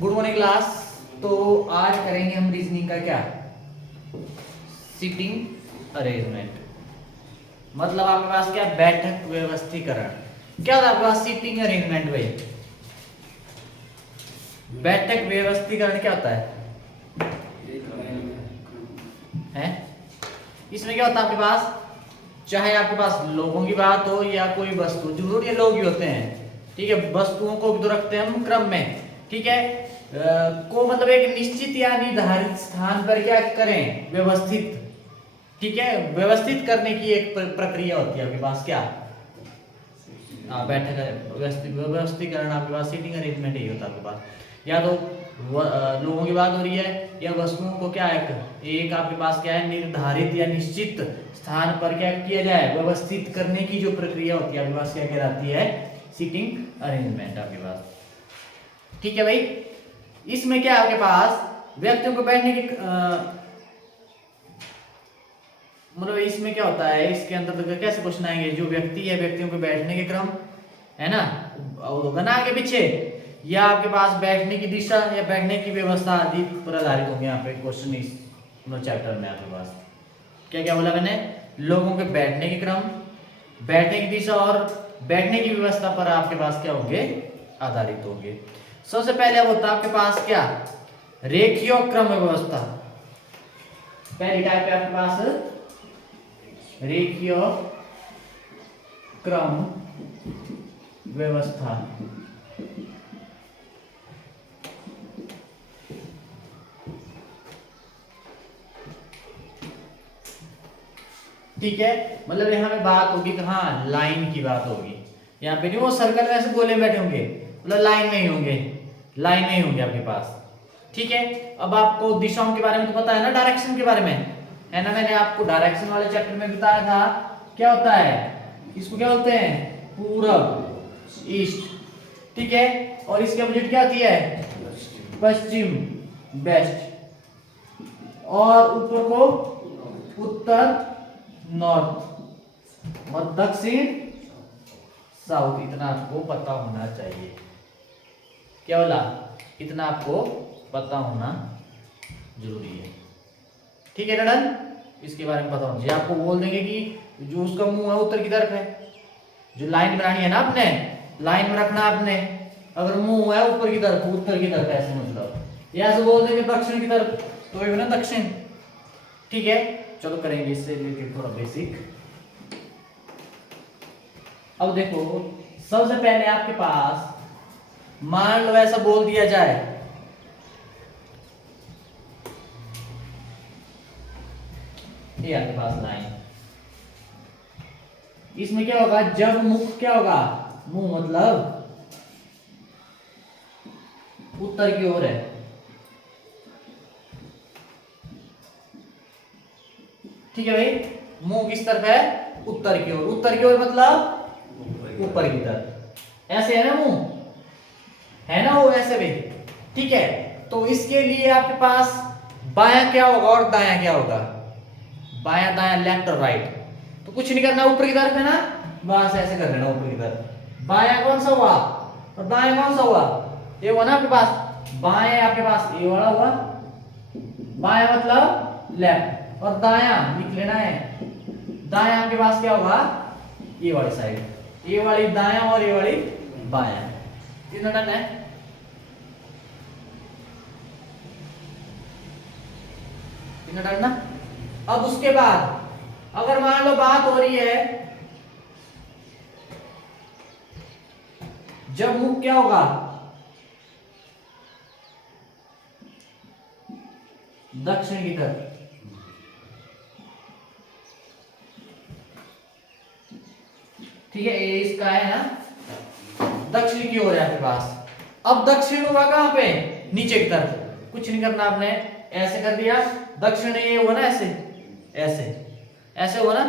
Good morning class. तो आज करेंगे हम रीजनिंग का क्या, सीटिंग अरेंजमेंट। मतलब आपके पास क्या, बैठक व्यवस्थीकरण। क्या होता है आपके पास सीटिंग अरेंजमेंट भाई? बैठक व्यवस्थीकरण क्या होता है? इसमें क्या होता है आपके पास, चाहे आपके पास लोगों की बात हो या कोई वस्तु, जरूर ये लोग ही होते हैं, ठीक है। वस्तुओं को भी तो रखते हैं हम क्रम में, ठीक है। को मतलब एक निश्चित या निर्धारित स्थान पर क्या करें, व्यवस्थित, ठीक है। व्यवस्थित करने की एक प्रक्रिया होती है आपके पास, क्या बैठक व्यवस्थीकरण। आपके पास सीटिंग अरेंजमेंट ही होता है आपके पास। या तो लोगों की बात हो रही है या वस्तुओं को क्या एक आपके पास क्या है, निर्धारित या निश्चित स्थान पर क्या किया जाए, व्यवस्थित करने की जो प्रक्रिया होती है आपके पास, क्या कहलाती है, सीटिंग अरेंजमेंट आपके पास, ठीक है भाई। इसमें क्या आपके पास व्यक्तियों को बैठने की मतलब इसमें क्या होता है, इसके अंदर तो कैसे क्वेश्चन आएंगे, जो व्यक्ति है व्यक्तियों के बैठने के क्रम है ना, होगा ना आगे पीछे, या आपके पास बैठने की दिशा या बैठने की व्यवस्था आदि पर आधारित होंगे यहाँ पे क्वेश्चन इस चैप्टर में आपके पास। क्या क्या बोला मैंने, लोगों के बैठने के क्रम, बैठने की दिशा और बैठने की व्यवस्था पर आपके पास क्या होंगे, आधारित होंगे। सबसे पहले होता है आपके पास क्या, रेखीय क्रम व्यवस्था। पहली टाइप है आपके पास रेखीय क्रम व्यवस्था। ठीक है, मतलब यहाँ पे बात होगी कहाँ, लाइन की बात होगी। यहाँ पे नहीं वो सर्कल में ऐसे गोले बैठे होंगे, मतलब लाइन में ही होंगे, लाइन में ही होंगे आपके पास, ठीक है। अब आपको दिशाओं के बारे में तो पता है ना, डायरेक्शन के बारे में है ना, मैंने आपको डायरेक्शन वाले चैप्टर में बताया था। क्या होता है, इसको क्या बोलते हैं, पूरब, ईस्ट, ठीक है। और इसके अपोजिट क्या होती है, पश्चिम, वेस्ट, और ऊपर को उत्तर, नॉर्थ, और दक्षिण, साउथ। इतना आपको पता होना चाहिए। क्या बोला, इतना आपको पता होना जरूरी है, ठीक है डन। इसके बारे में पता होना चाहिए। आपको बोल देंगे कि जो उसका मुंह है उत्तर की तरफ है, जो लाइन बनानी है ना आपने, लाइन में रखना आपने, अगर मुंह है ऊपर की तरफ, उत्तर की तरफ, ऐसे मतलब या ऐसे बोल देंगे दक्षिण की तरफ, तो ये ना दक्षिण, ठीक है। चलो करेंगे इससे रिलेटेड थोड़ा बेसिक। अब देखो, सबसे पहले आपके पास मान लो ऐसा बोल दिया जाए, ये आपके पास लाइन, इसमें क्या होगा, जब मुख क्या होगा, मुंह मतलब उत्तर की ओर है, ठीक है भाई। मुंह किस तरफ है, उत्तर की ओर। उत्तर की ओर मतलब ऊपर की तरफ, ऐसे है ना मुंह, है ना वो ऐसे भी, ठीक है। तो इसके लिए आपके पास बायां क्या होगा और दायां क्या होगा, बायां दायां, लेफ्ट और राइट। तो कुछ नहीं करना, ऊपर की तरफ है ना, बस ऐसे कर लेना ऊपर की तरफ। बायां कौन सा हुआ और दायां कौन सा हुआ, ये हुआ ना आपके पास। बाएं आपके पास ये वाला हुआ, बायां मतलब लेफ्ट, और दायां लिख लेना है, दायां आपके पास क्या होगा, ये वाली साइड, ये वाली दायां और ये वाली बायां। तीनों डन है, तीनों डन ना। अब उसके बाद अगर मान लो बात हो रही है, जब मुख क्या होगा, दक्षिण की तरफ, ठीक है, ये इसका है ना, दक्षिण की ओर है आपके पास। अब दक्षिण होगा कहां पे, नीचे की तरफ। कुछ नहीं करना आपने, ऐसे कर दिया, दक्षिण ये हुआ ना, ऐसे ऐसे ऐसे हुआ ना,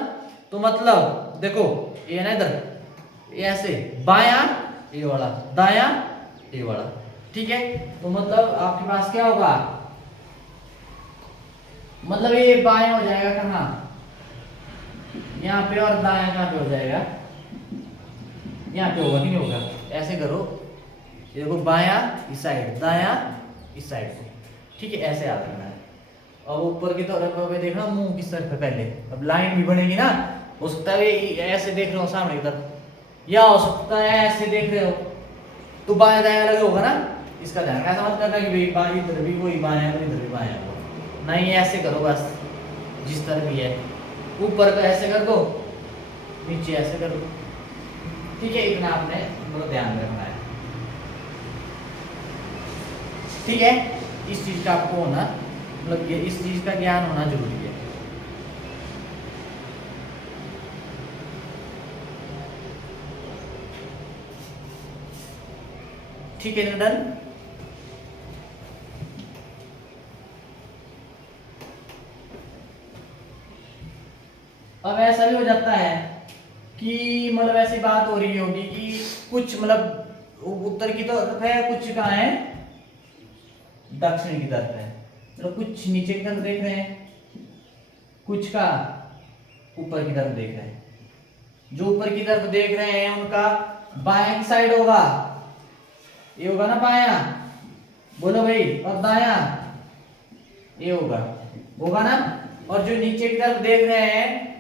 तो मतलब देखो ये ना इधर, ये ऐसे, बायां ये वाला, दायां ये वाला, ठीक है। तो मतलब आपके पास क्या होगा, मतलब ये बायां हो जाएगा कहां, यहाँ पे, और दाया कहाँ पे हो जाएगा, यहाँ पे होगा कि नहीं होगा। ऐसे करो, ये देखो बाया इस साइड, दाया इस साइड से, ठीक है, ऐसे याद रखना है। अब ऊपर की तरफ पे देखना मुंह किस तरफ है पहले, अब लाइन भी बनेगी ना, हो सकता है ऐसे देख रहे हो सामने की तरफ, या हो सकता है ऐसे देख रहे हो, तो बाया दाया अलग होगा ना, इसका ध्यान। ऐसा मत करना कि भाई बाई इधर भी कोई बाया है, इधर भी बाया है, नहीं ऐसे करो बस, जिस तरह भी है, ऊपर का ऐसे कर दो, नीचे ऐसे कर दो, ठीक है, इतना आपने मतलब ध्यान रखना है, ठीक है। इस चीज का आपको होना, मतलब ये इस चीज का ज्ञान होना जरूरी है। ठीक है, डन। अब ऐसा भी हो जाता है कि मतलब ऐसी बात हो रही होगी कि कुछ मतलब उत्तर की तरफ है, कुछ कहाँ है, दक्षिण की तरफ है, मतलब कुछ नीचे की तरफ देख रहे हैं, कुछ का ऊपर की तरफ देख रहे हैं। जो ऊपर की तरफ देख रहे हैं उनका बायां की साइड होगा, ये होगा ना बायां, बोलो भाई, और दायां ये होगा ना। और जो नीचे की तरफ देख रहे हैं,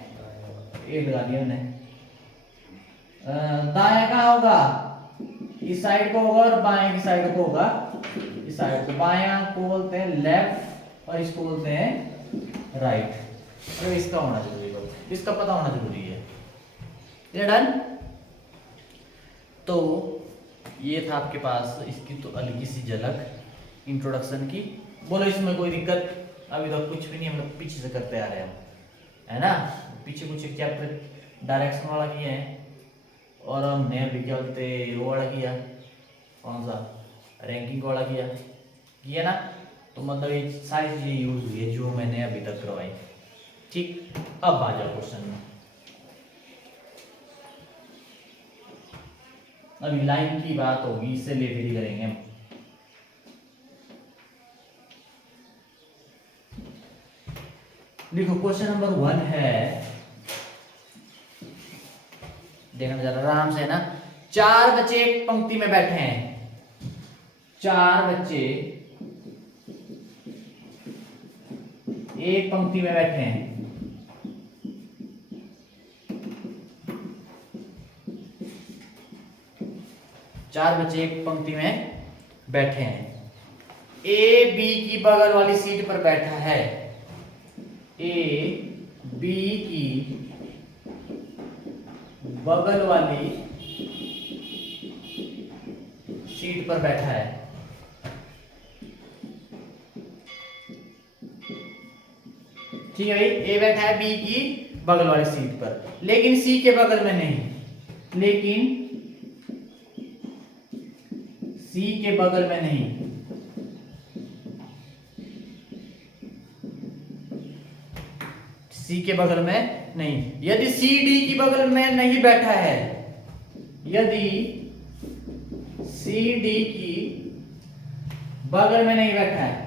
ये लगा दिया हमने, दायां कहाँ होगा, इस साइड को होगा, और बाएं की साइड को होगा, इस साइड को। बायां को बोलते हैं लेफ्ट, और इसको बोलते हैं राइट। तो इसका होना जरूरी है, इसका पता होना जरूरी है। ये डन। तो ये था आपके पास इसकी तो हल्की सी झलक इंट्रोडक्शन की। बोलो इसमें कोई दिक्कत? अभी तक कुछ भी नहीं, हम लोग पीछे से करते आ रहे हैं, है ना। पीछे कुछ एक चैप्टर डायरेक्शन वाला किए हैं, और हमने अभी क्या बोलते वो वाला किया, कौन सा, रैंकिंग वाला किया ना। तो मतलब ये सारी चीजें यूज हुई है जो मैंने अभी तक करवाई। ठीक, अब आ जाओ क्वेश्चन में। अभी लाइन की बात होगी, इससे रिलेटेड ही करेंगे हम। देखो क्वेश्चन नंबर 1 है, देखना जरा आराम से ना। 4 बच्चे एक पंक्ति में बैठे हैं, 4 बच्चे एक पंक्ति में बैठे हैं। चार बच्चे एक पंक्ति में बैठे हैं। ए बी की बगल वाली सीट पर बैठा है, ए बी की बगल वाली सीट पर बैठा है। ठीक है भाई, ए बैठा है बी की बगल वाली सीट पर, लेकिन सी के बगल में नहीं, लेकिन सी के बगल में नहीं। सी के बगल में नहीं। यदि सी डी की बगल में नहीं बैठा है, यदि सी डी की बगल में नहीं बैठा है,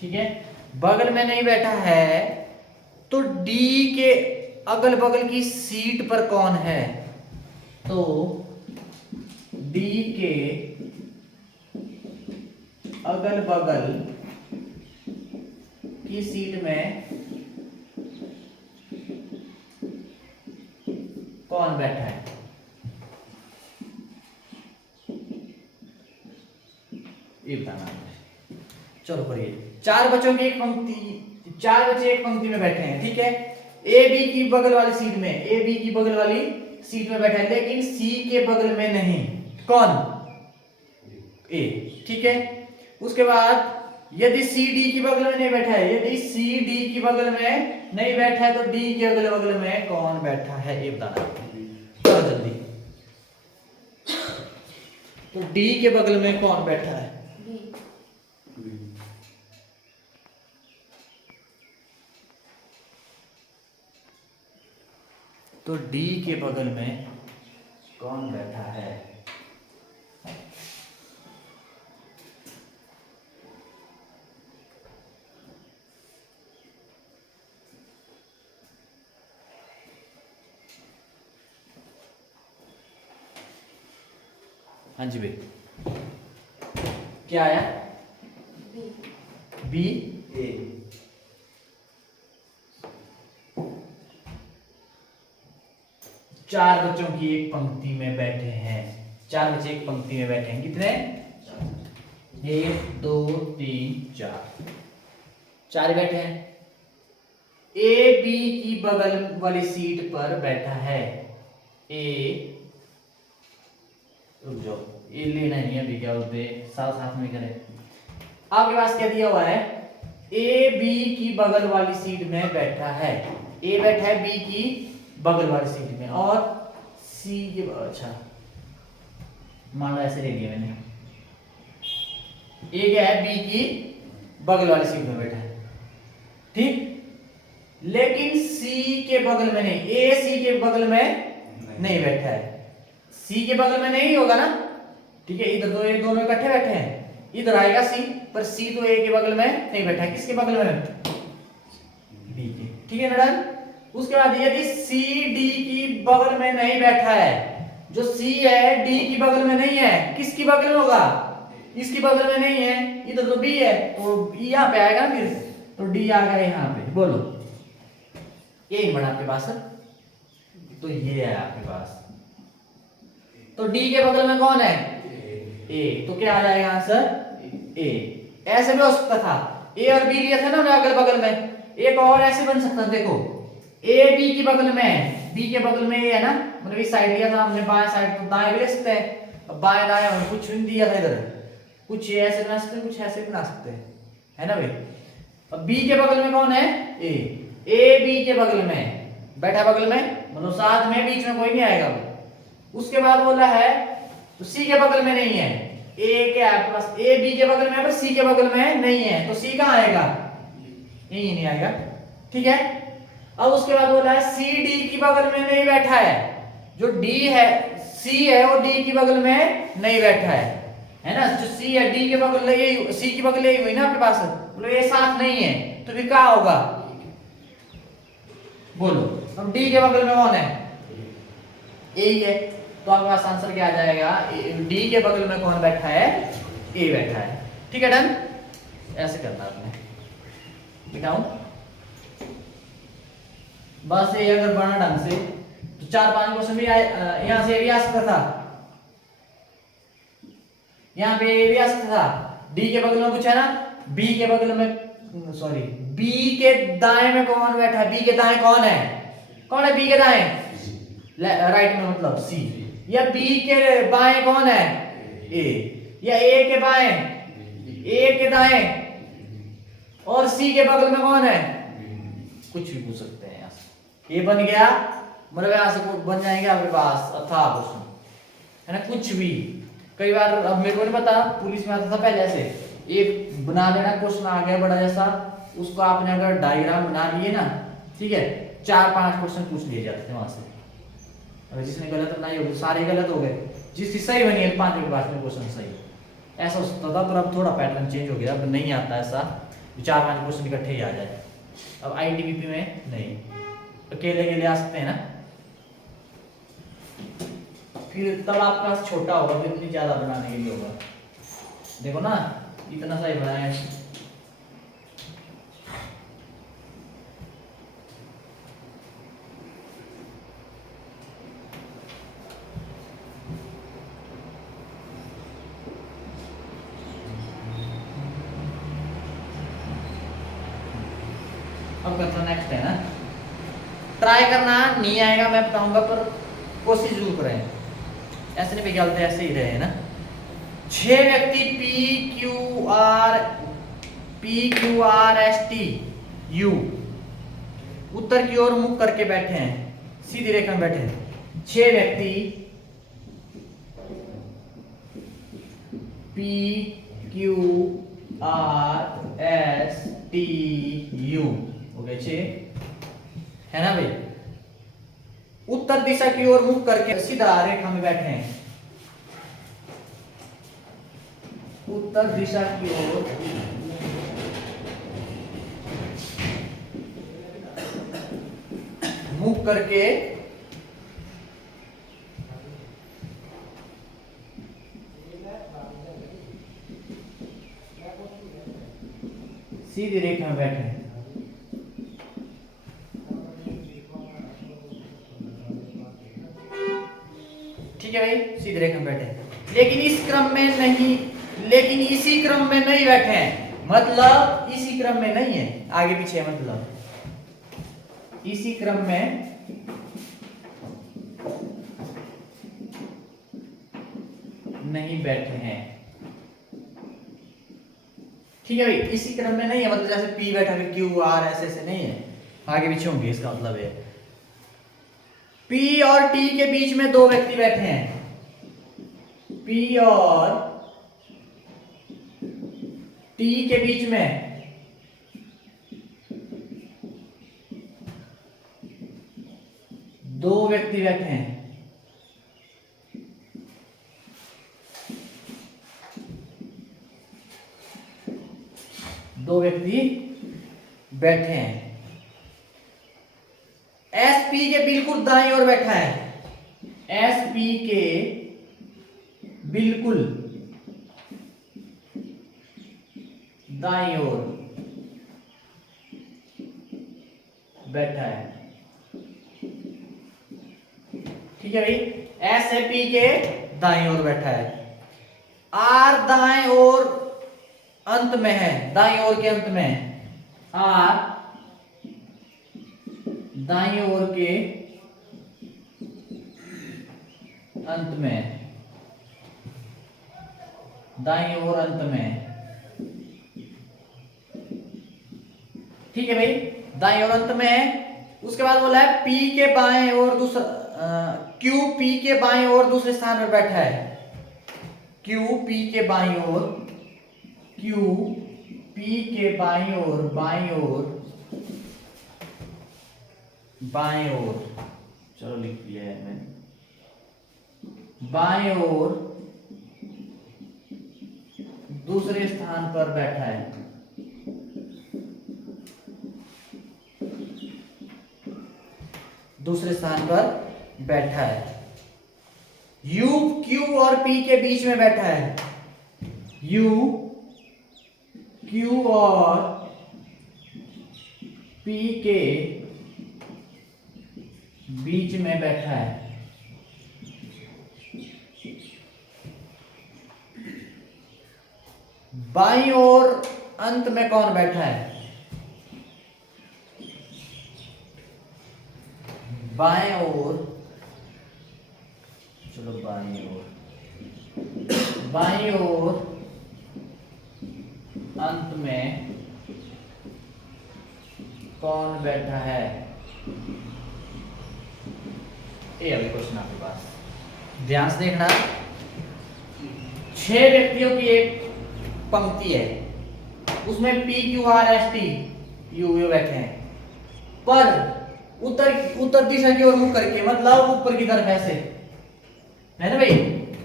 ठीक है, बगल में नहीं बैठा है, तो डी के अगल बगल की सीट पर कौन है? तो डी के अगल बगल की सीट में कौन बैठा है? ये बताना है। चलो पढ़िए। 4 बच्चों की एक पंक्ति, 4 बच्चे एक पंक्ति में बैठे हैं, ठीक है। ए बी की बगल वाली सीट में, ए बी की बगल वाली सीट में बैठा है, लेकिन सी के बगल में नहीं। कौन? ए, ठीक है। उसके बाद यदि सी डी की बगल में नहीं बैठा है, यदि सी डी की बगल में नहीं बैठा है, तो डी के अगले बगल में कौन बैठा है? ये बताना। चलो जल्दी। तो डी के बगल में कौन बैठा है? तो डी के बगल में कौन बैठा है? हाँ जी भाई, क्या आया? बी ए। चार बच्चों की एक पंक्ति में बैठे हैं। चार बच्चे एक पंक्ति में बैठे हैं। कितने? 1 2 3 4। चार बैठे हैं। ए बी की बगल वाली सीट पर बैठा है। ए, रुक जाओ, ए लेना नहीं है अभी, क्या बोलते साथ साथ में करें। आपके पास क्या दिया हुआ है? ए बी की बगल वाली सीट में बैठा है। ए बैठा है बी की बगल वाली सीट में, और सी के, अच्छा मान लो ऐसे ले लिया मैंने। ए क्या है? बी की बगल वाली सीट में बैठा है, ठीक। लेकिन सी के बगल में नहीं, ए सी के बगल में नहीं बैठा है। सी के बगल में नहीं होगा ना, ठीक है। इधर तो ये दोनों इकट्ठे बैठे हैं, इधर आएगा सी, पर सी तो ए के बगल में नहीं बैठा है। किसके बगल में? बी के, ठीक है ना डन। उसके बाद यदि सी डी की बगल में नहीं बैठा है, जो सी है डी की बगल में नहीं है, किसकी बगल में होगा? इसकी बगल में नहीं है, इधर तो बी है, तो यहाँ पे आएगा फिर, तो डी आ गया यहाँ पे। बोलो, ये बड़ा आपके पास, तो ये है आपके पास। तो डी के बगल में कौन है? ए, तो क्या आ जाएगा आंसर? ए। ऐसे भी हो सकता था, ए और बी लिया था ना अगल बगल में, एक और ऐसे बन सकता था। देखो, ए बी की बगल में, बी के बगल में ए है ना, मतलब इस साइड लिया था हमने, बाएं साइड, तो दाएं भी ले सकते हैं। अब बाएं दाएं हमने कुछ नहीं दिया था इधर, कुछ ये ऐसे बना सकते हैं, कुछ ऐसे बना सकते हैं, है ना भाई। अब बी के बगल में कौन है? ए बी के बगल में बैठा, बगल में मतलब साथ में, बीच में कोई नहीं आएगा। उसके बाद बोला है तो सी के बगल में नहीं है। ए के आपके पास, ए बी के बगल में है पर सी के बगल में नहीं है, तो सी कहाँ आएगा? यही नहीं आएगा, ठीक है। अब उसके बाद बोला है सी डी की बगल में नहीं बैठा है। जो डी है, सी है, वो डी की बगल में नहीं बैठा है ना। जो सी है डी के बगल, यही सी की बगल यही हुई ना आपके पास, मतलब ये साथ नहीं है, तो फिर क्या होगा? बोलो, अब डी के बगल में कौन है? ए है, तो आपके पास आंसर क्या आ जाएगा? डी के बगल में कौन बैठा है? ए बैठा है, ठीक है डन। ऐसे करना आपने, दिखाऊं बस। ये अगर बना ढंग से तो 4-5 क्वेश्चन भी यहां से भी आ सकता था, यहां पे भी आ सकता था। डी के बगल में पूछा ना, बी के बगल में, सॉरी, बी के दाएं में कौन बैठा है? बी के दाएं कौन है? कौन है बी के दाएं? राइट में मतलब सी। या बी के बाएं कौन है? ए। या ए के बाएं, ए के दाएं, और सी के बगल में कौन है? कुछ भी पूछ सकते हैं यहां से। ये बन गया, मतलब यहां से बन जाएंगे आपके पास अथाह क्वेश्चन, है ना, कुछ भी। कई बार, अब मेरे को नहीं पता, पुलिस में आता था पहले ऐसे, एक बना लेना क्वेश्चन आ गया बड़ा जैसा, उसको आपने अगर डायग्राम बना लिए ना, ठीक है, 4-5 क्वेश्चन पूछ लिए जाते थे वहां से। अगर जिसने गलत बनाई होगी, सारे गलत हो गए, जिसकी सही बनी है 5 के बाद में क्वेश्चन सही, ऐसा हो सकता था। पर अब थोड़ा पैटर्न चेंज हो गया, अब नहीं आता ऐसा 4-5 क्वेश्चन इकट्ठे ही आ जाए। अब आईटीबीपी में नहीं, अकेले अकेले आ सकते हैं ना, फिर तब आपका पास छोटा होगा, फिर इतनी ज्यादा बनाने के लिए होगा। देखो ना, इतना सही बनाया है। अब करना नेक्स्ट है ना, ट्राई करना नहीं आएगा मैं बताऊंगा, पर कोशिश जरूर करें। ऐसे नहीं बिगड़ते, ऐसे ही रहे ना। 6 व्यक्ति P Q R S T U उत्तर की ओर मुख करके बैठे हैं, सीधी रेखा में बैठे हैं। 6 व्यक्ति P Q R S T you हो गए 6, है ना भाई। उत्तर दिशा की ओर मुख करके सीधा रेखा में बैठे हैं। उत्तर दिशा की ओर मुख करके सीधी रेखा में बैठे हैं। ठीक है भाई, सीधी रेखा में बैठे हैं, लेकिन इस क्रम में नहीं, लेकिन इसी क्रम में नहीं बैठे हैं, मतलब इसी क्रम में नहीं है, आगे पीछे है, मतलब इसी क्रम में नहीं बैठे हैं। ठीक है भाई, इसी क्रम में नहीं है, मतलब जैसे P बैठा फिर Q R ऐसे नहीं है, आगे पीछे होंगे, इसका मतलब है P और T के बीच में दो व्यक्ति बैठे हैं, P और T के बीच में दो व्यक्ति बैठे हैं, दो व्यक्ति बैठे हैं। SP के बिल्कुल दाईं ओर बैठा है, SP के बिल्कुल दाईं ओर बैठा है। ठीक है भाई, S है P के दाईं ओर बैठा है, R दाएं ओर अंत में है, दाईं ओर के अंत में, R दाईं ओर के अंत में, दाईं ओर अंत में। ठीक है भाई, दाईं ओर अंत में है। उसके बाद बोला है P के बाएं ओर दूसरा, Q P के बाएं ओर दूसरे स्थान पर बैठा है, Q P के बाईं ओर, Q P के बाईं ओर, बाईं ओर, बाएं ओर, चलो लिख दिया है मैंने, बाएं ओर दूसरे स्थान पर बैठा है। दूसरे स्थान पर बैठा है। U Q और P के बीच में बैठा है, U Q और P के बीच में बैठा है। बाईं ओर अंत में कौन बैठा है? बाएं ओर, चलो बाईं ओर, बाईं ओर अंत में कौन बैठा है? ये अभी क्वेश्चन आपके पास, ध्यान से देखना। 6 व्यक्तियों की एक पंक्ति है, उसमें P Q R S T U बैठे हैं, पर उत्तर दिशा की ओर मुख करके, मतलब ऊपर की तरफ ऐसे, है ना भाई?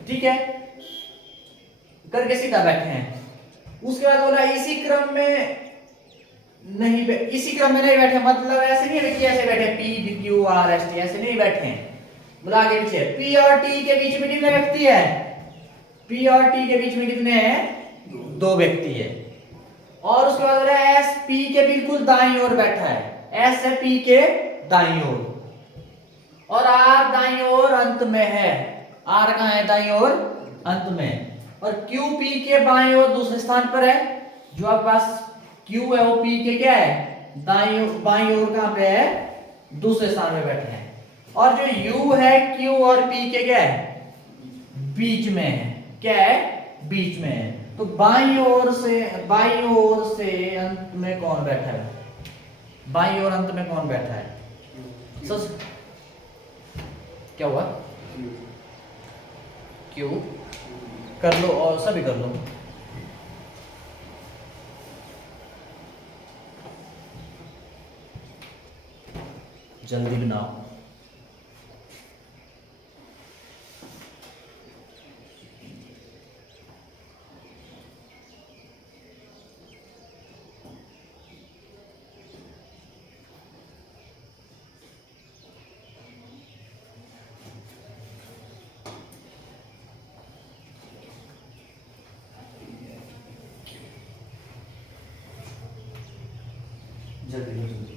ठीक है, करके सीधा बैठे हैं। उसके बाद बोला इसी क्रम में नहीं बैठे, मतलब ऐसे नहीं है कि ऐसे बैठे P Q R S T, ऐसे नहीं बैठे हैं, बोला आगे पीछे। P और T के बीच में कितने व्यक्ति है? P और T के बीच में कितने हैं? 2 व्यक्ति है। और उसके बाद बोला S P के बिल्कुल दाईं ओर बैठा है, S है P के दाईं ओर, और R दाईं ओर अंत में है। R कहाँ है? दाईं ओर अंत में। और Q P के बाईं ओर दूसरे स्थान पर है। जो आपके पास Q है वो P के क्या है? बाईं ओर कहाँ पे है? दूसरे स्थान पे बैठे हैं। और जो U है Q और P के क्या है? बीच में है। क्या है? बीच में है। तो बाईं ओर से अंत में कौन बैठा है? बाईं ओर अंत में कौन बैठा है? क्या हुआ? Q कर लो और सभी कर लो। जल्दी बनाओ। जल्दी जल्दी।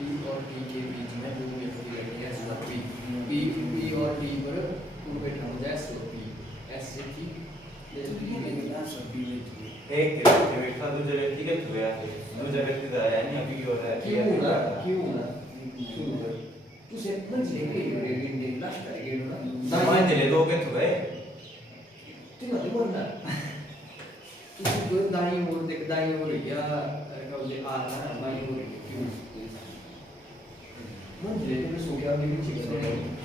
पी और टी के बीच में दो व्यक्ति बैठे हैं स्लॉट पी पी पी और टी पर टू बैठा हो जाए स्लॉट पी ऐसे ठीक जैसे पी में क्या सब पी में एक व्यक्ति बैठा दूसरे व्यक्ति के हुआ दूसरे व्यक्ति का है नहीं अभी हो रहा है क्यों तू से मंजिले के गेट लास्ट का गेट ना मान ले दो के तो गए तू ना बोल ना तू दाई ओर देख दाई ओर या का जे आ ना बाई ओर क्यों मंजिले में सो गया मेरे पीछे से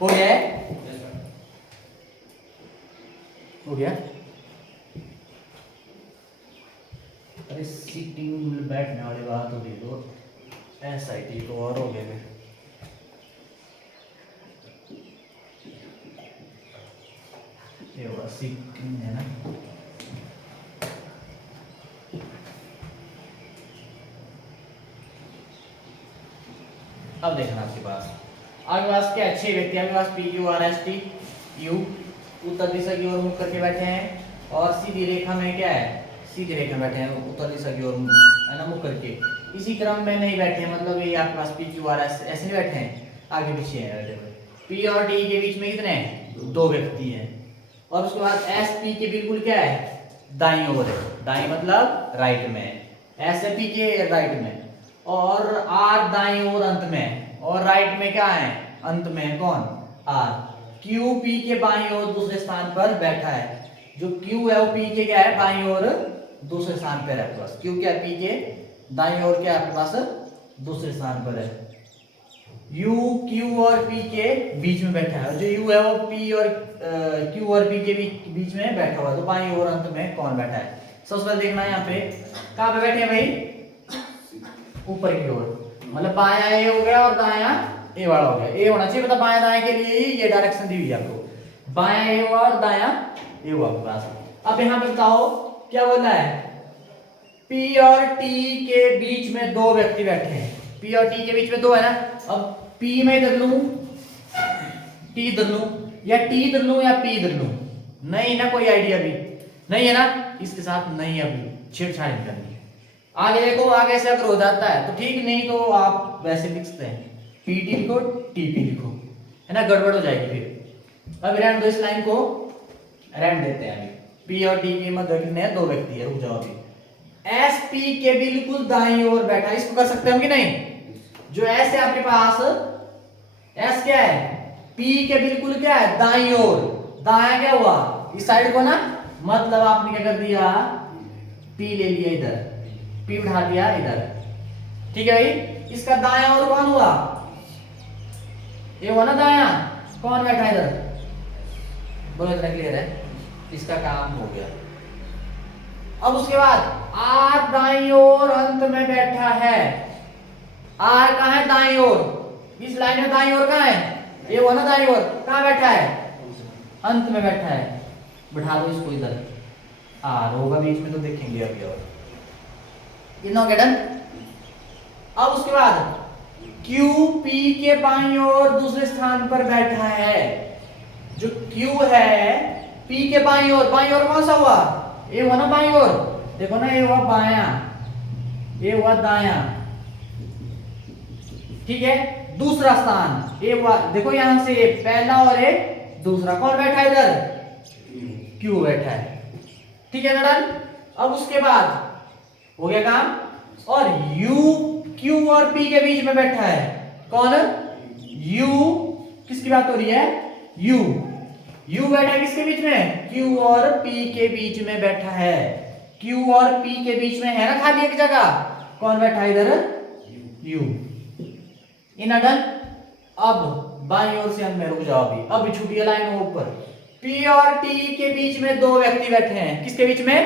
हो गया है? हो गया? अरे सीटिंग बैठने वाली बात हो गई तो SIT तो और हो गया फिर। ये हुआ सीटिंग है ना। अब देखना आपके पास आपके पास क्या 6 व्यक्ति आपके पास PQRST U उत्तर दिशा की ओर मुख करके बैठे हैं और सीधी रेखा में क्या है सीधी रेखा में बैठे हैं उत्तर दिशा की ओर है ना मुख करके। इसी क्रम में नहीं बैठे हैं मतलब ये आपके पास PQRS ऐसे नहीं बैठे हैं आगे पीछे हैं बैठे हुए। P और T के बीच में कितने हैं 2 व्यक्ति हैं और उसके बाद SP के बिल्कुल क्या है दाईं ओर है दाईं मतलब राइट में SP के राइट में और R दाईं ओर अंत में और राइट में क्या है अंत में कौन R QP के बाईं ओर दूसरे स्थान पर बैठा है। जो Q है वो P के क्या है बाईं ओर दूसरे स्थान पर है आपके पास Q क्या है P के दाईं ओर क्या है आपके पास दूसरे स्थान पर है। U Q और P के बीच में बैठा है और जो U है वो P और Q और P के बीच में बैठा हुआ है। तो बाईं ओर अंत में कौन बैठा है सबसे पहले देखना है यहाँ पे कहाँ पे बैठे हैं भाई ऊपर की ओर मतलब बायां ए हो गया और दायां ए वाला हो गया। ए होना चाहिए मतलब बायां दाएं के लिए ही ये डायरेक्शन दी हुई है आपको बायां ए हुआ और दायां ए हुआ आपके पास। अब यहाँ पे बताओ क्या बोला है P और T के बीच में 2 व्यक्ति बैठे हैं P और T के बीच में 2 है ना। अब P में इधर लूं T इधर लूं या T इधर लूं या P इधर लूं नहीं ना कोई आइडिया भी नहीं है ना इसके साथ नहीं अभी छेड़छाड़ नहीं करनी। आगे देखो आगे से अगर हो जाता है तो ठीक नहीं तो आप वैसे लिख सकते हैं PT लिखो TP लिखो है ना गड़बड़ हो जाएगी फिर। अब रहने दो इस लाइन को रहने देते हैं अभी P और T के मध्य कितने 2 व्यक्ति है रुक जाओ अभी। SP के बिल्कुल दाईं ओर बैठा इसको कर सकते हैं हम कि नहीं जो S है आपके पास S क्या है P के बिल्कुल क्या है दाईं ओर दायां क्या हुआ इस साइड को ना मतलब आपने क्या कर दिया P ले लिया इधर P उठा दिया इधर ठीक है भाई। इसका दायां ओर कौन हुआ ये हुआ ना दायां कौन बैठा इधर बोलो इतना क्लियर है इसका काम हो गया। अब उसके बाद R दाईं ओर अंत में बैठा है R कहाँ है दाईं ओर इस लाइन में दाईं ओर कहाँ है ये हुआ ना दाईं ओर कहाँ बैठा है अंत में बैठा है बिठा दो इसको इधर R होगा बीच में तो देखेंगे अभी और इतना हो गया डन। अब उसके बाद Q P के बाईं ओर दूसरे स्थान पर बैठा है जो Q है P के बाईं ओर कौन सा हुआ ये हुआ ना बाईं ओर देखो ना ये हुआ बायां ये हुआ दायां ठीक है। दूसरा स्थान ये हुआ देखो यहां से ये पहला और ये दूसरा कौन बैठा है इधर Q बैठा है ठीक है ना डन। अब उसके बाद हो गया काम और U Q और P के बीच में बैठा है कौन U किसकी बात हो रही है U बैठा है किसके बीच में Q और P के बीच में बैठा है Q और P के बीच में है ना खाली एक जगह, कौन बैठा है इधर? U। In done. अब बाईं ओर से हम में रुक जाओ, अभी छुट्टी लाइन ऊपर। P और T के बीच में दो व्यक्ति बैठे हैं, किसके बीच में?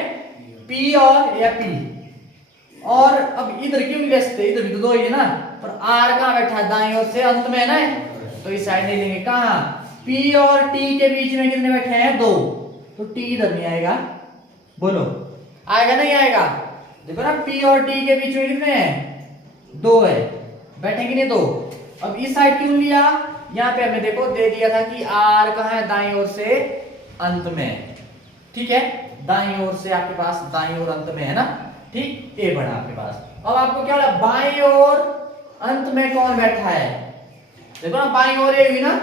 P और या P। और अब इधर क्यों नहीं ले सकते, इधर भी तो दो ही है ना, पर R कहाँ बैठा है? दाईं ओर से अंत में है ना, तो इस साइड नहीं लेंगे। कहाँ? P और T के बीच में कितने बैठे हैं? दो, तो T इधर नहीं आएगा। बोलो आएगा नहीं आएगा? देखो ना P और T के बीच में कितने हैं? दो है, बैठेंगे नहीं दो। अब इस साइड क्यों लिया? यहाँ पे हमें देखो दे दिया था कि R कहाँ है? दाईं ओर से अंत में, ठीक है, दाईं ओर से आपके पास, दाईं ओर अंत में है ना, ठीक, ए बना आपके पास। अब आपको क्या लगा, बाईं ओर अंत में कौन बैठा है? देखो ना बाईं ओर ये हुई ना,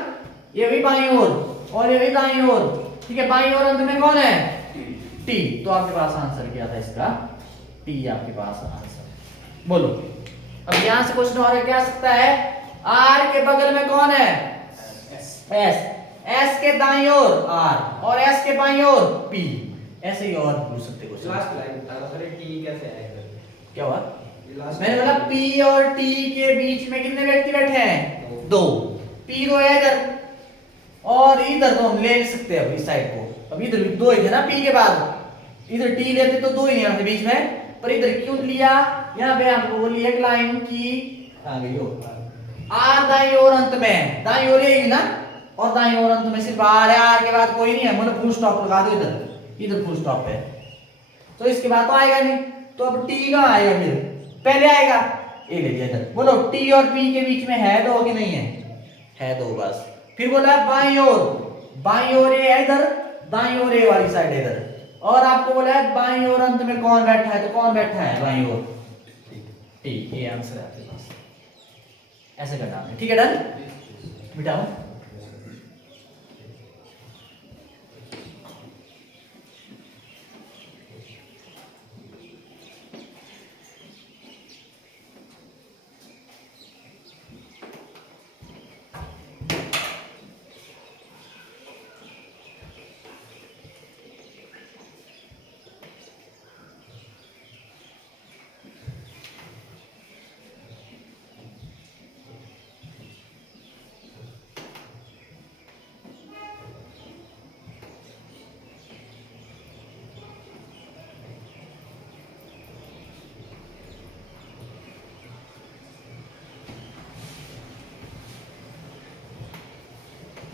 ये भी बाईं ओर और ये भी दाईं ओर, ठीक है, बाईं ओर अंत में कौन है? टी। तो आपके पास आंसर क्या था इसका? टी आपके पास आंसर। बोलो अब यहां से क्वेश्चन और क्या आ सकता है? आर के बगल में कौन है? एस। एस के दाईं ओर आर और एस के बाईं ओर पी। ऐसे ही और पूछ सकते क्वेश्चन। लास्ट लाइन बता दो सर, टी कैसे आएगा? क्या हुआ? मैंने बोला पी और टी के बीच में कितने व्यक्ति बैठे हैं? दो। पी दो है इधर और इधर तो हम ले सकते हैं अब इस साइड को। अब इधर भी दो ही थे ना पी के बाद, इधर टी लेते तो दो ही यहाँ बीच में, पर इधर क्यों लिया? यहाँ पे हमको बोली एक लाइन की आ गई हो, आर दाईं ओर अंत में, दाईं ओर यही ना, और दाईं ओर अंत में सिर्फ आर है, आर के बाद कोई नहीं है, मतलब फुल स्टॉप लगा दो इधर, इधर फुल स्टॉप है, तो इसके बाद तो आएगा नहीं। तो अब टी कहाँ आएगा? फिर पहले आएगा ए ले लिया इधर। बोलो टी और पी के बीच में है दो कि नहीं है? है दो बस। फिर बोला बाईं ओर, बाईं ओर ये है इधर, दाईं ओर ये वाली साइड है इधर, और आपको बोला है बाईं ओर अंत में कौन बैठा है, तो कौन बैठा है बाईं ओर? ठीक, ये आंसर है आपके पास। ऐसे करना है, ठीक है, डन। मिटाओ।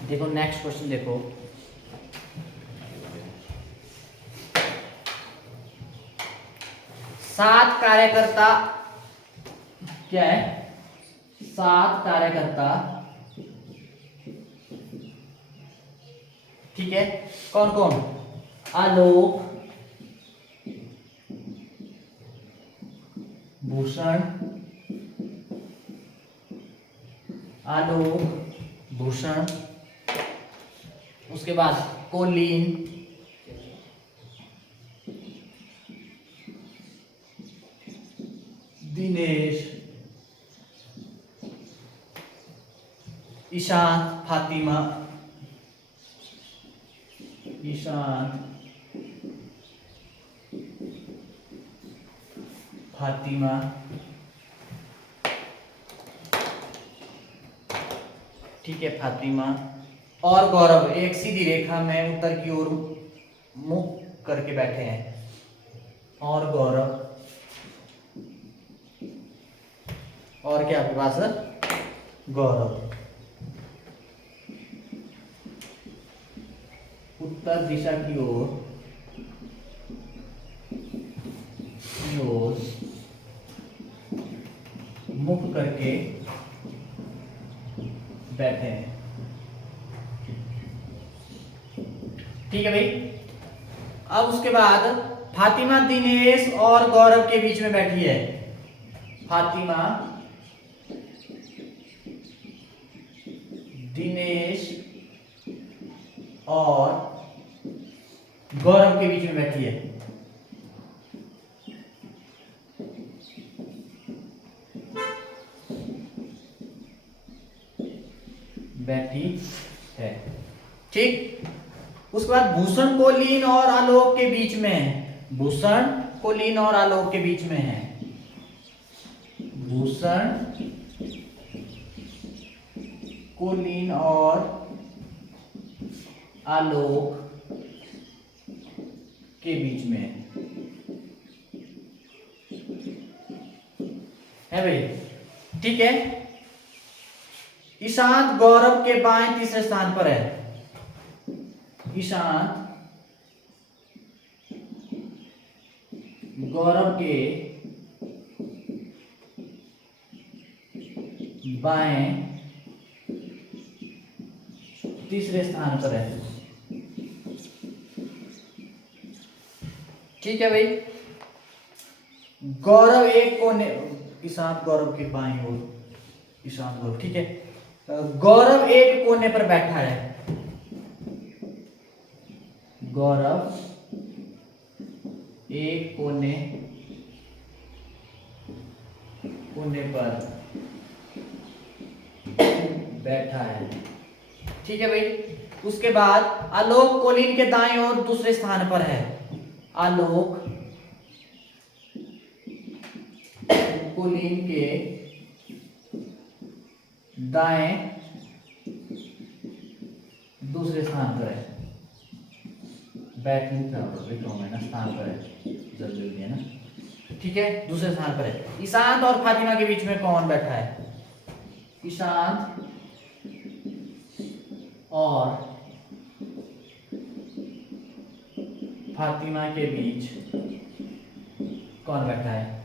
देखो नेक्स्ट क्वेश्चन देखो, सात कार्यकर्ता, क्या है? सात कार्यकर्ता, ठीक है, कौन कौन? आलोक, भूषण, आलोक, भूषण, उसके बाद कोलिन, दिनेश, ईशांत, फातिमा, ईशांत, फातिमा, ठीक है, फातिमा और गौरव एक सीधी रेखा में उत्तर की ओर मुख करके बैठे हैं, और गौरव, और क्या आपके पास? गौरव उत्तर दिशा की ओर मुख करके बैठे हैं, ठीक है भाई। अब उसके बाद फातिमा दिनेश और गौरव के बीच में बैठी है, फातिमा दिनेश और गौरव के बीच में बैठी है, बैठी है, ठीक। उसके बाद भूषण, कोलिन और आलोक के बीच में है, भूषण कोलीन और आलोक के बीच में है। भूषण कोलीन और आलोक के बीच में है भाई, ठीक है। ईशांत गौरव के बाएं तीसरे स्थान पर है। ईशांत गौरव के बाएं तीसरे स्थान पर है, ठीक है भाई। गौरव एक कोने, ईशांत गौरव के बाएं ओर, ईशांत गौरव, ठीक है। गौरव एक कोने पर बैठा है। गौरव एक कोने पर बैठा है, ठीक है भाई। उसके बाद आलोक कोलीन के दाएं ओर दूसरे स्थान पर है। आलोक कोलीन के दाएं दूसरे स्थान पर है। बैठने का स्थान पर है, जल्दी है ना, ठीक है, दूसरे स्थान पर है। ईशांत और फातिमा के बीच में कौन बैठा है? ईशांत और फातिमा के बीच कौन बैठा है?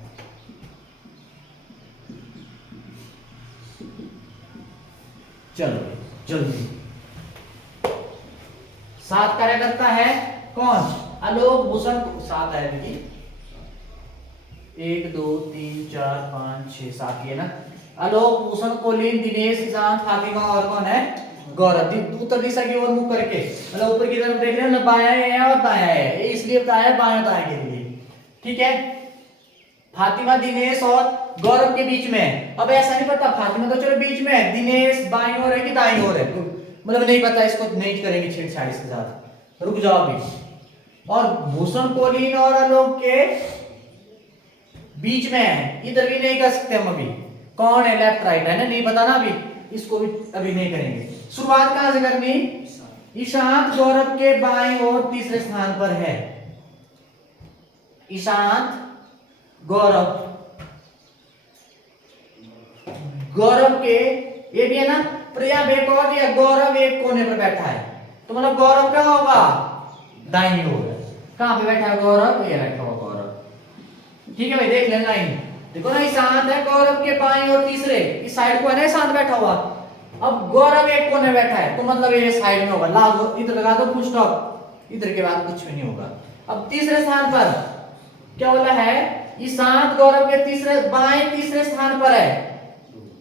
चलो जल्दी। सात कार्यकर्ता है कौन? आलोक भूषण, सात है देखिए, 1 2 3 4 5 6 7 है ना। आलोक भूषण कोलीन दिनेश ईशांत फातिमा और कौन है? गौरव। उत्तर दिशा की ओर मुख करके, मतलब ऊपर की तरफ देख रहे हैं ना, बायां है और दायां है, इसलिए बताया बायां दायां के लिए, ठीक है। फातिमा दिनेश और गौरव के बीच में। अब ऐसा नहीं पता, फातिमा तो चलो बीच में है, दिनेश बाईं ओर है कि दाईं ओर है, मतलब नहीं पता, इसको नहीं करेंगे छेड़छाड़ इसके साथ, रुक जाओ अभी। और भूषण कोलीन और आलोक के बीच में है, इधर भी नहीं कर सकते हम अभी, कौन है लेफ्ट राइट है ना, नहीं पता ना अभी, इसको भी अभी नहीं करेंगे। शुरुआत कहां से करनी? ईशांत गौरव के बाईं ओर तीसरे स्थान पर है। ईशांत गौरव के, ये भी है ना, प्रिया एक और या गौरव एक कोने पर बैठा है, तो मतलब गौरव क्या होगा? दाईं ओर। कहां पे बैठा है गौरव? ये बैठा हुआ गौरव, ठीक है भाई, देख लेना लाइन, देखो ना, ईशांत है गौरव के बाईं और तीसरे, इस साइड को है ना ईशांत बैठा हुआ। अब गौरव एक कोने बैठा है, तो मतलब ये साइड में होगा, ला दो, इधर लगा दो फुल स्टॉप, इधर के बाद कुछ भी नहीं होगा। अब तीसरे स्थान पर क्या बोला है? ईशांत गौरव के तीसरे बाएं तीसरे स्थान पर है।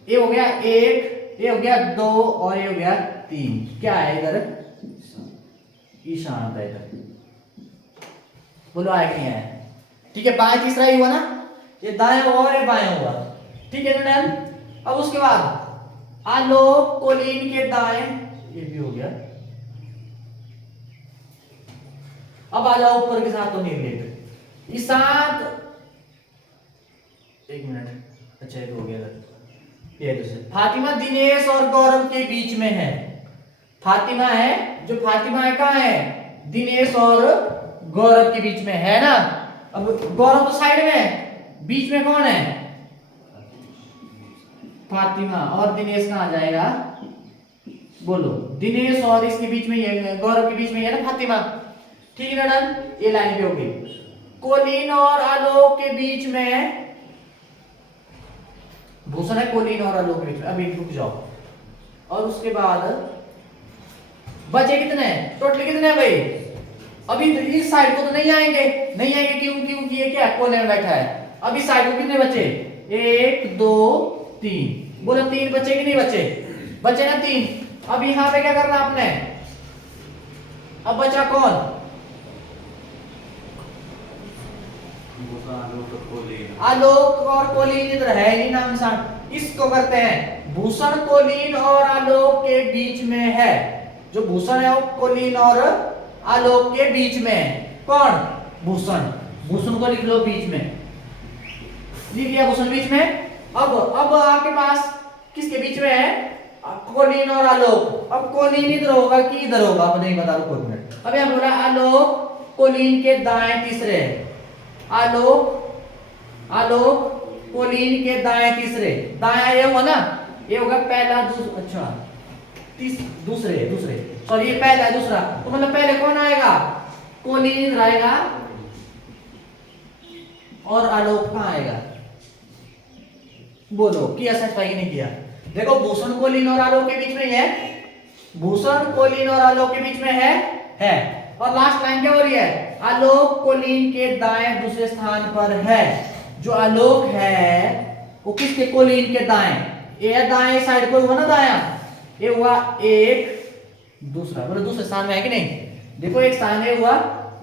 ये हो गया 1, ये हो गया 2 और ये हो गया 3। क्या है इधर? ईशांत है इधर, बोलो आया कि नहीं है? ठीक है, बाएं तीसरा ही हुआ ना, ये दायां हुआ और ये बायां हुआ, ठीक है ना। अब उसके बाद आलोक कोलीन के दाएं, ये भी हो गया। अब आ जाओ ऊपर के साथ, तो नहीं रिलेटेड। ईशांत, एक मिनट, अच्छा ये तो हो गया, ये फातिमा दिनेश और गौरव के बीच में है। फातिमा है, जो फातिमा है कहां है? दिनेश और गौरव के बीच में है ना। अब गौरव तो साइड में है, बीच में कौन है? फातिमा। और दिनेश कहां जाएगा? बोलो, दिनेश और इसके बीच में ये, गौरव के बीच में ये ना फातिमा, ठीक है ना। ये लाइन पे हो गई। कोलीन और आलोक के बीच में भूषण है, कोलीन और आलोक के बीच में। अभी रुक जाओ, और उसके बाद बचे कितने? टोटल कितने हैं भाई? अभी इस साइड को तो नहीं आएंगे, नहीं आएंगे, क्योंकि ये क्या कोने में बैठा है। अभी साइड को कितने बचे? 1 2 3, बोलो 3 बचे कि नहीं बचे? बचे ना 3। अब यहां पे क्या करना आपने? अब बचा कौन? आलोक और कोलीन, इधर है नहीं नाम निशान, इसको करते हैं भूषण कोलीन और आलोक के बीच में है। जो भूषण है वो कोलीन और आलोक के बीच में है। कौन? भूषण। भूषण को लिख लो बीच में, लिख लिया भूषण बीच में। अब आपके पास किसके बीच में है, कोलिन और आलोक। अब कोलिन इधर होगा कि इधर होगा, अब नहीं बता रहा, कोई मिनट। अब यहां बोला आलोक कोलिन के दाएं तीसरे, आलोक कोलिन के दाएं तीसरे। दाएं ये हुआ ना, ये होगा पहला अच्छा दूसरे सॉरी, ये पहला है दूसरा, तो मतलब पहले कौन आएगा, कोलिन इधर आएगा और आलोक कहां आएगा, बोलो किया सेटिस्फाई नहीं किया। देखो भूषण कोलिन और आलोक के बीच में है, भूषण कोलिन और आलोक के बीच में है। और लास्ट लाइन क्या हो रही है, आलोक कोलिन के दाएं दूसरे स्थान पर है। जो आलोक है वो किसके, कोलिन के दाएं, ये दाएं साइड को हुआ ना दायां, ये हुआ एक दूसरा, मतलब दूसरे स्थान में है कि नहीं। देखो एक स्थान है हुआ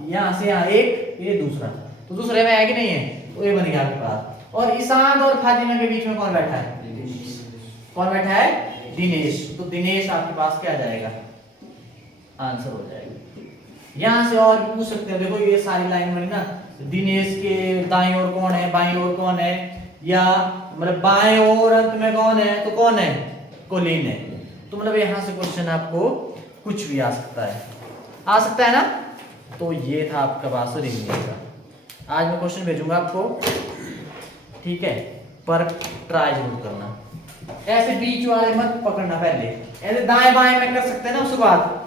यहां से यहां एक, ये दूसरा, तो दूसरे में है कि नहीं है, तो ये बन गया आपके पास। और ईशान और फातिमा के बीच में कौन बैठा है, कौन बैठा है, दिनेश। तो दिनेश आपके पास क्या आ जाएगा, आंसर हो जाएगा। यहां से और भी पूछ सकते हैं, देखो ये सारी लाइन बनी ना, दिनेश के दाईं ओर कौन है, बाईं ओर कौन है, या मतलब बाएं ओर अंत में कौन है, तो कौन है, कोलिन है। तो मतलब यहां से क्वेश्चन आपको कुछ भी आ सकता है ना। तो ये था आपका पास रीजनिंग का। आज मैं क्वेश्चन भेजूंगा आपको, ठीक है, पर ट्राई जरूर करना। ऐसे बीच वाले मत पकड़ना, पहले ऐसे दाएं बाएं में कर सकते हैं ना, उसके बाद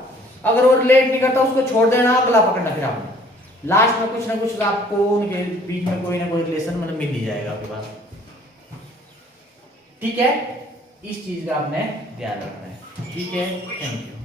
अगर वो रिलेट नहीं करता उसको छोड़ देना, अगला पकड़ना, फिर आपने लास्ट में कुछ ना कुछ आपको उनके बीच में कोई ना कोई रिलेशन मतलब मिल ही जाएगा आपके पास, ठीक है। इस चीज का आपने ध्यान रखना है, ठीक है। Thank you.